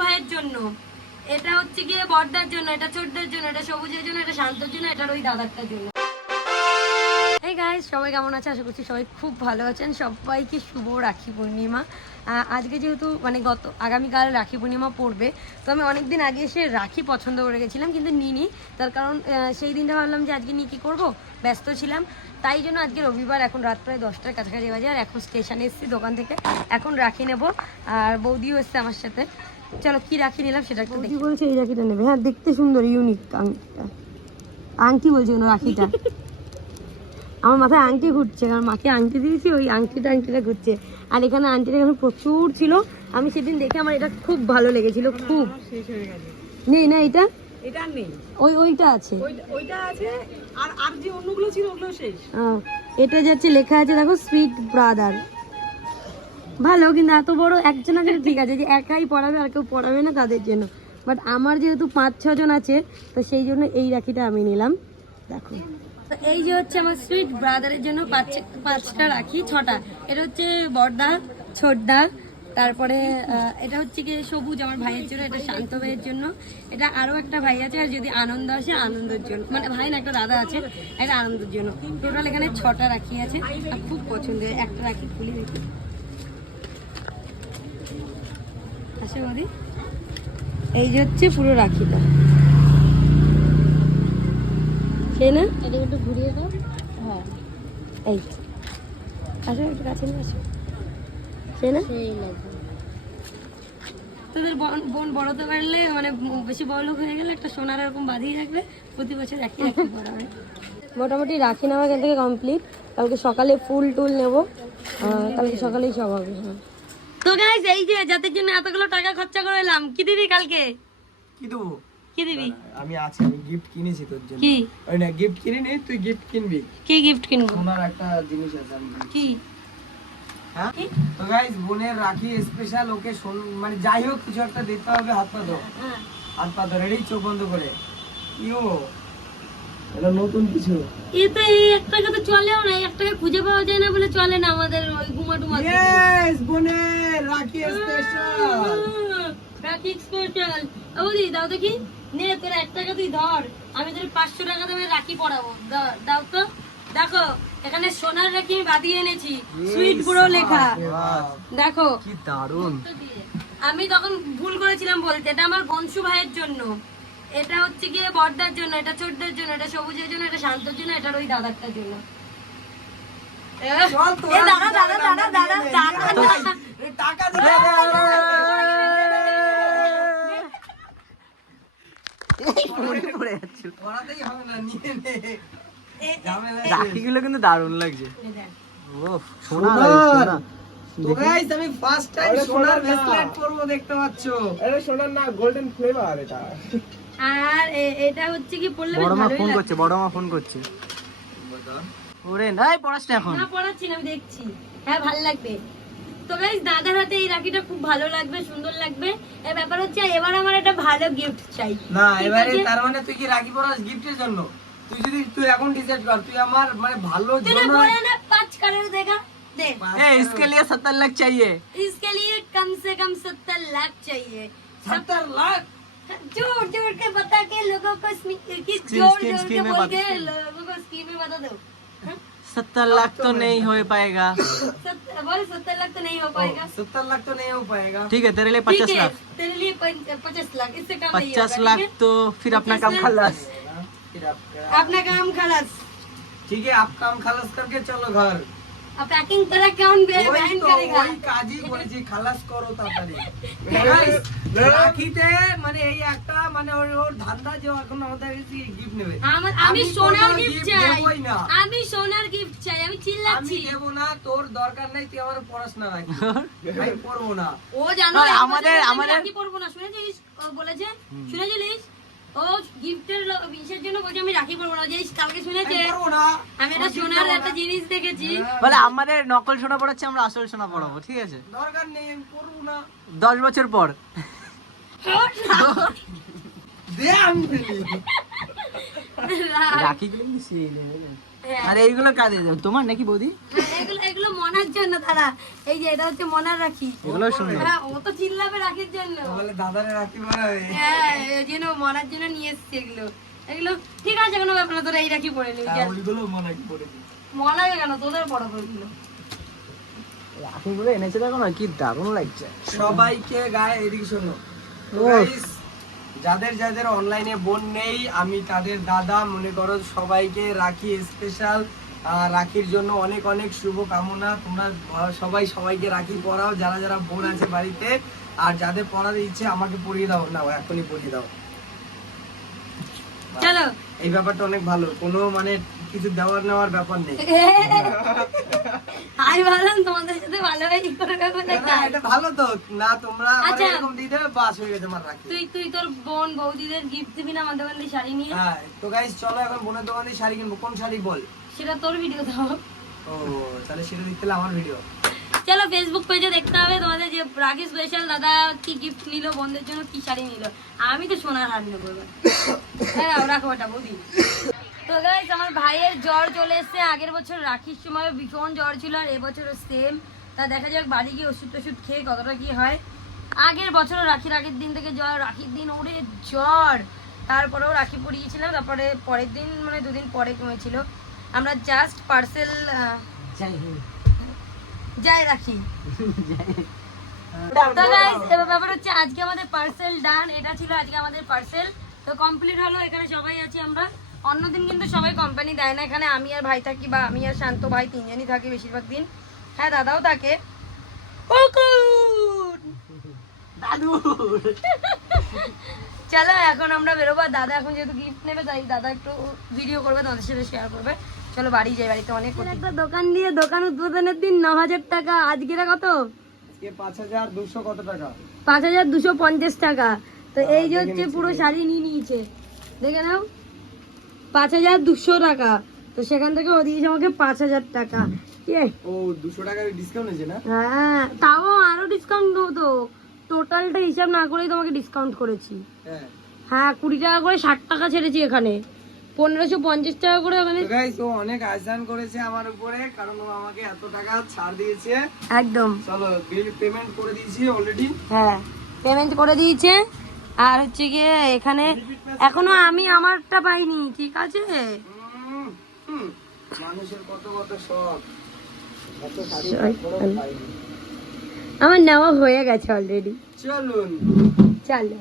ভাইয়ের জন্য। এটা হচ্ছে গিয়ে বর্দার জন্য, এটা ছোটদের জন্য, এটা সবুজের জন্য, এটা শান্তর জন্য এটা ওই দাদারটার জন্য। গাইস সবাই কেমন আছে? আশা করছি সবাই খুব ভালো আছেন। সবাইকে শুভ রাখি পূর্ণিমা। আজকে যেহেতু মানে গত আগামীকাল রাখি পূর্ণিমা পড়বে তো আমি অনেক দিন আগে এসে রাখি পছন্দ করে গেছিলাম কিন্তু নিইনি। তার কারণ সেই দিনটা ভাবলাম যে আজকে নিয়ে কী করব? ব্যস্ত ছিলাম। তাই জন্য আজকে রবিবার এখন রাত প্রায় দশটার কাছাকাছি বাজে আর এখন স্টেশনে এসেছি দোকান থেকে। এখন রাখি নেব আর বৌদিও এসছে আমার সাথে। চলো কি রাখি নিলাম সেটা একটু দেখি। বলছে এই রাখিটা নেবে। হ্যাঁ দেখতে সুন্দর ইউনিক আংটিটা আংটি বলছে রাখিটা। আমার মাথায় আংটি ঘুরছে কারণ মাকে আংটি দিয়েছি ওই আংটিটা আংটিটা ঘুরছে। আর এখানে আংটিটা এখানে প্রচুর ছিল। আমি সেদিন দেখে আমার এটা খুব ভালো লেগেছিল খুব। নেই না এটা? এটা নেই। ওই ওইটা আছে। ওইটা আছে আর আর যে অন্যগুলো ছিল ওগুলো শেষ। এটা যাচ্ছে লেখা আছে দেখো সুইট ব্রাদার ভালো কিন্তু এত বড় একজন আছে ঠিক আছে যে একাই পড়াবে আর কেউ পড়াবে না তাদের জন্য। বাট আমার যেহেতু পাঁচ ছজন আছে তো সেই জন্য এই রাখিটা আমি নিলাম। দেখো। তো এই যে হচ্ছে আমার সুইট ব্রাদারের জন্য পাঁচ, পাঁচটা রাখি, ছটা। এটা হচ্ছে বড়দা ছোটদা, তারপরে এটা হচ্ছে কি সবুজ আমার ভাইয়ের জন্য, এটা শান্ত ভাইয়ের জন্য। এটা আরও একটা ভাই আছে, আর যদি আনন্দ আসে, আনন্দের জন্য। মানে ভাই না, একটা দাদা আছে, এটা আনন্দের জন্য। টোটাল এখানে ছটা রাখি আছে, আর খুব পছন্দের, একটা রাখি খুলি দেখি। আসে এই যে হচ্ছে পুরো রাখিটা সেই না এটা একটু ঘুরিয়ে দাও। হ্যাঁ। এই। আসো একটু কাছে নিয়ে আসো। সেই না তোদের বোন বোন বড় তো পারলে মানে বেশি বড় লোক হয়ে গেলে একটা সোনার এরকম বাঁধিয়ে রাখবে প্রতি বছর একই রাখি পরাবে মোটামুটি রাখি নেওয়া এখান থেকে কমপ্লিট কালকে সকালে ফুল টুল নেব। কালকে সকালেই সব হবে হ্যাঁ। তো গাইজ এই যে যাদের জন্য এতগুলো টাকা খরচা করে এলাম কি দিবি কালকে? কি দেবো? কি দিবি? আমি আছি আমি গিফট কিনেছি তোর জন্য। কি? ওই না গিফট কিনিনি তুই গিফট কিনবি। কি গিফট কিনবো? সোনার একটা জিনিস আছে আমি কি? হ্যাঁ? তো গাইস বোনের রাখি স্পেশাল ওকে মানে যাই হোক কিছু একটা দিতে হবে হাত পা ধো। হ্যাঁ হাত পা ধরে রেডি চোখ বন্ধ করে। ইও এটা নতুন কিছু। এ তো এই এক টাকা তো চলেও না এক টাকা খুঁজে পাওয়া যায় না বলে চলে না আমাদের ওই গুমা টুমা ইয়েস বোনের রাখি স্পেশাল রাখি স্পেশাল ওদি দাও দেখি। নে তোরা এক টাকা তুই ধর। আমি তোর পাঁচশো টাকা রাখি পড়াবো। দাও তো। দেখো এখানে সোনার রাখি আমি বাদিয়ে এনেছি। সুইট গুঁড়ো লেখা। দেখো। কি দারুণ আমি তখন ভুল করেছিলাম বলতে। এটা আমার বংশু ভাইয়ের জন্য। এটা হচ্ছে গিয়ে বর্দার জন্য এটা ছোটদের জন্য এটা সবুজের জন্য এটা শান্তর জন্য এটার ওই দাদারটার জন্য। দাঁড়া, দাঁড়া, দাঁড়া, দাঁড়া। এ টাকা দে পড়াতেই হবে না নিয়ে নে ঝামেলা আছে। রাখিগুলো কিন্তু দারুণ লাগছে। এই দেখ। তো গাইস আমি ফার্স্ট টাইম সোনার ব্রেসলেট পরবো দেখতে পাচ্ছো? এটা সোনার না গোল্ডেন ফ্লেভার এটা। আর এটা হচ্ছে কি পড়লে বড় মা ফোন করছে বড় মা ফোন করছে ওরে নাই পড়াস না এখন। না পড়াচ্ছি না আমি দেখছি। হ্যাঁ ভালো লাগবে। তো গাইস দাদার হাতে এই রাখিটা খুব ভালো লাগবে সুন্দর লাগবে এর ব্যাপার হচ্ছে এবার আমার একটা ভালো গিফট চাই না ঠিক এবারে আছে? তার মানে তুই কি রাখি পরাস গিফটের জন্য তুই যদি তুই এখন ডিসাইড কর তুই আমার মানে ভালো तूने জন্য बोला ना पाँच करोड़ देगा दे ए इसके लिए सत्तर लाख चाहिए इसके लिए कम से कम सत्तर लाख चाहिए সত্তর লাখ जोड़ जोड़ के बता के लोगों को स्मी- कि स्क्रीन- जोड़ स्क्रीन- जोड़ के स्क्रीन में बोल बता- के लोगों को स्कीम में बता दो हाँ? सत्तर लाख तो नहीं हो पाएगा सत्तर सत्तर लाख तो नहीं हो पाएगा। सत्तर लाख तो नहीं हो पाएगा। ठीक है तेरे लिए पचास लाख। तेरे लिए पचास लाख इससे कम नहीं पचास लाख तो फिर अपना काम खलास। फिर अपना काम खलास। ठीक है आप काम खलास करके चलो घर। पैकिंग तेरा कौन बे- ওই बहन তো करेगा ওই কাজই বলেছি খালাস করো তাড়াতাড়ি Guys, রাখিতে মানে এই একটা মানে ওর ওর ধান্দা যে এখন আমাদের গিফট নেবে আমার- আমি আমি সোনার কোনো গিফট gift চাই দেবই না। আমি সোনার গিফট চাই আমি আমি চিল্লাচ্ছি দেবো না তোর দরকার নাই তুই আমার পড়াশোনা রাখি আমি পড়বো না ও জানো নয়, এক আমাদের- বছর ধরে আমাদের- রাখি পরবো না শুনেছিস ও বলেছে শুনেছিলিস ও গিফটের বিশের জন্য বলছি আমি রাখি পরবো না। যে কালকে শুনেছে আমি পড়ব না। আমি একটা সোনার একটা জিনিস দেখেছি। বলে আমাদের নকল সোনা পড়াচ্ছে আমরা আসল সোনা পড়াবো ঠিক আছে? দরকার নেই আমি না। দশ বছর পর। রাখি হ্যাঁ। আর এইগুলো কাজে যাবে তোমার নাকি বৌদি? হ্যাঁ, এগুলো এগুলো মনার জন্য তারা এই যে এটা হচ্ছে মনার রাখি। এগুলো সুন্দর। হ্যাঁ ও তো চিল্লাবে রাখির জন্য। বলে দাদারে রাখি বানাবে হ্যাঁ। এই জন্য মনার জন্য নিয়ে এসছি এগুলো। এগুলো ঠিক আছে কোনো ব্যাপার না তোরা এই রাখি পরে নিবি হ্যাঁ, ওইগুলো মনে কি পড়ে মনাবে কেন? তোদের বড় করে দিল রাখিগুলো এনেছে দেখো না কি দারুণ লাগছে। সবাইকে গায়ে এদিকে শোনো। guys, যাদের যাদের অনলাইনে বোন নেই আমি তাদের দাদা মনে করো সবাইকে রাখি স্পেশাল রাখির জন্য অনেক অনেক শুভ কামনা তোমরা সবাই সবাইকে রাখি পড়াও যারা যারা বোন আছে বাড়িতে। আর যাদের পড়ার ইচ্ছে আমাকে পড়িয়ে দাও। না এখনই পড়িয়ে দাও। চলো। এই ব্যাপারটা অনেক ভালো। কোনো মানে কিছু দেওয়ার নেওয়ার ব্যাপার নেই। আমি ভাবলাম তোমাদের সাথে ভালো হয় করে এটা ভালো তো। না তোমরা আমার আচ্ছা। এরকম দিয়ে দেবে বাস হয়ে গেছে আমার রাখি। তুই তুই তোর বোন বৌদিদের গিফট দিবি না আমার দোকান থেকে শাড়ি নিয়ে? হ্যাঁ তো গাইস চলো এখন বোনের দোকান থেকে শাড়ি কিনবো। কোন শাড়ি বল? সেটা তোর ভিডিও দাও ও তাহলে সেটা দেখতে আমার ভিডিও চলো ফেসবুক পেজে দেখতে হবে তোমাদের যে রাখি স্পেশাল দাদা কি গিফট নিল বোনদের জন্য কি শাড়ি নিল। আমি তো সোনার হার নেব এবার। হ্যাঁ রাখো ওটা বৌদি। তো গাইস আমার ভাইয়ের জ্বর চলে এসেছে। আগের বছর রাখির সময় ভীষণ জ্বর ছিল আর এবছরও সেম তা দেখা যাক বাড়ি গিয়ে ওষুধ টষুধ খেয়ে কতটা কি হয়। আগের বছর রাখির আগের দিন থেকে জ্বর রাখির দিন ওরে জ্বর। তারপরেও রাখি পরিয়েছিলাম তারপরে পরের দিন মানে দুদিন পরে কমেছিল। আমরা জাস্ট পার্সেল যাই যাই রাখি। তো guys, ব্যাপার হচ্ছে আজকে আমাদের পার্সেল ডান এটা ছিল আজকে আমাদের পার্সেল তো কমপ্লিট হলো এখানে সবাই আছি আমরা। অন্যদিন কিন্তু সবাই কোম্পানি দেয় না এখানে আমি আর ভাই থাকি বা আমি আর শান্ত ভাই তিনজনই থাকি বেশিরভাগ দিন। হ্যাঁ দাদাও থাকে। দাদু! চলো এখন আমরা বেরোবো। আর দাদা এখন যেহেতু গিফট নেবে তাই দাদা একটু ভিডিও করবে তোমাদের সাথে শেয়ার করবে। চলো বাড়ি যাই বাড়িতে অনেক একটা দোকান দিয়ে দোকান উদ্বোধনের দিন ন হাজার টাকা আজকের কত? পাঁচ হাজার দুশো কত টাকা? পাঁচ হাজার দুশো পঞ্চাশ টাকা। তো এই যে হচ্ছে পুরো শাড়ি নিয়ে নিয়েছে। দেখে নাও। পাঁচ হাজার দুশো টাকা। তো সেখান থেকে ও দিয়েছে আমাকে পাঁচ হাজার টাকা। ইয়ে, ও দুশো টাকার ডিসকাউন্ট আছে না? হ্যাঁ তাও আরও ডিসকাউন্ট হতো টোটালটা হিসাব না করেই তোমাকে ডিসকাউন্ট করেছি। হ্যাঁ। হ্যাঁ কুড়ি টাকা করে ষাট টাকা ছেড়েছি এখানে। পনেরোশো পঞ্চাশ টাকা করে ওখানে তো অনেক করেছে আমার উপরে কারণ ও আমাকে এত টাকা ছাড় দিয়েছে। একদম। চলো বিল পেমেন্ট করে দিয়েছি অলরেডি হ্যাঁ পেমেন্ট করে দিয়েছে। আর হচ্ছে গিয়ে এখানে এখনও আমি আমারটা পাইনি ঠিক আছে। আমার নেওয়া হয়ে গেছে অলরেডি চলুন। চলো।